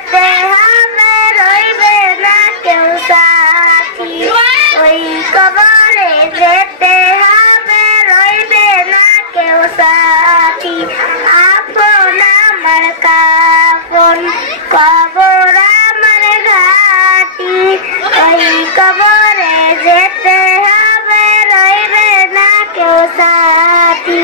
যেতে হবে, রইবে না কেউ সাথী। ওই কবরে যেতে হবে, রইবে না কেউ সাথী। আপন আমার কাফন, কবর আমার ঘাটি। ওই কবরে যেতে হবে, রইবে না কেউ সাথী।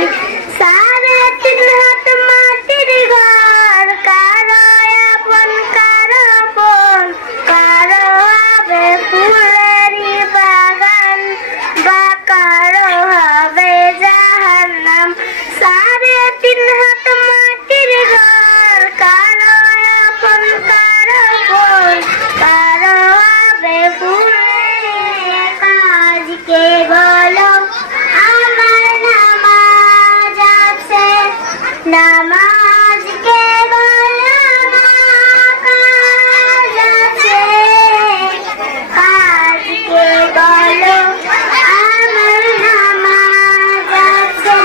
3.5 হাত মাটির ঘর, কারো আপন কারো আপন, কারো হবে ফুলেরই বাগান, বা কারো হবে জাহান্নাম। 3.5 হাত মাটির ঘর, কারো আপন কারো আপন, কারো হবে ফুলেরই কাজ। কে বলো আমার নামাজ আছে, নামাজ কে বলো কাজ আছে, কাজ কে বলো আমার নামাজ আছে।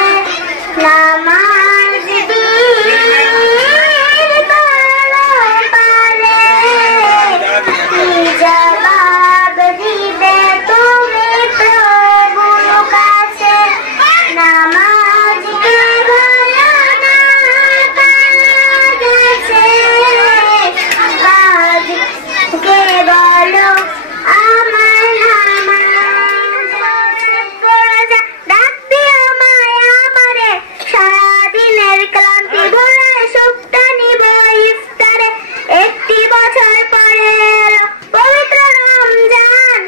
নামাজ দিনের বড় পারে, কি জবাব দিবে তুমি প্রভুর কাছে। নামাজ কে বলো না কাজ আছে, কাজ কে বলো আমার নামাজ আছে। ডাক দিও মায় আমারে, সারাদিনের ক্লান্তি ভুলে সুখটা নিব ইফতারে। 1 বছর পরে এলো পবিত্র রমজান,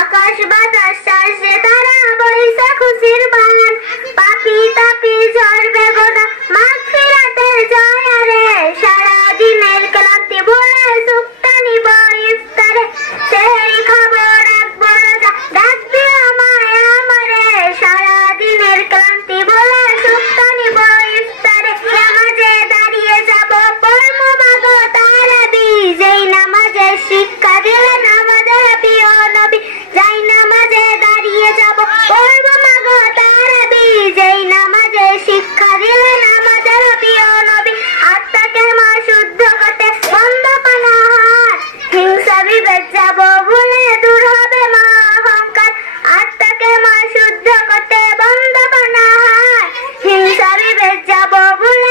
আকাশ বাতাস চাষে তারা বইছে খুশির বান। পাপি তাপি ঝরবে গোদা মাগফিরাতের জয়ারে, সারাদিনের ক্লান্তি ভুলে সুখটা নিব ইফতারে। সেহরি খাবো রাখবো রোজা, ডাক দিও মায় আমারে, সারাদিনের ক্লান্তি ভুলে সুখটা নিব ইফতারে। নামাজে দাঁড়িয়ে যাব, পড়বো মাগো তারাবি, যেই নামাজের শিক্ষা দিলেন আমাদের প্রিয় নবী। যাই নামাজে দাঁড়িয়ে যাব, পড়বো মাগো তারাবি, যেই নামাজের শিক্ষা দিলেন আমাদের প্রিয় নবী। আত্মাকে মা শুদ্ধ করতে বন্ধ পানাহার, হিংসা বিভেদ যাব ভুলে দূর হবে মা অহংকার। আত্মাকে মা শুদ্ধ করতে বন্ধ পানাহার, হিংসা বিভেদ যাব ভুলে